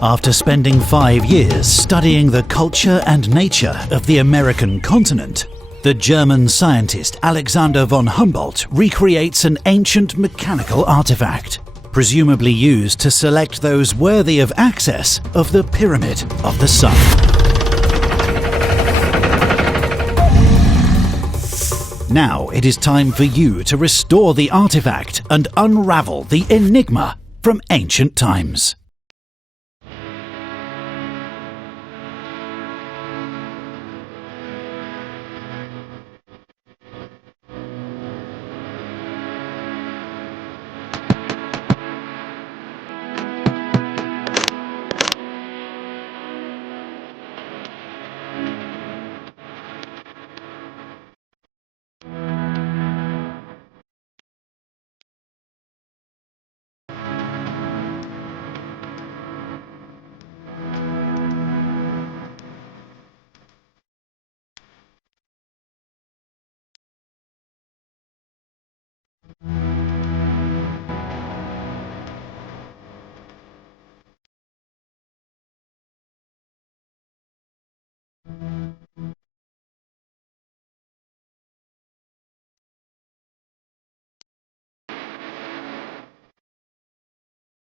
After spending 5 years studying the culture and nature of the American continent, the German scientist Alexander von Humboldt recreates an ancient mechanical artifact, presumably used to select those worthy of access of the Pyramid of the Sun. Now it is time for you to restore the artifact and unravel the enigma from ancient times.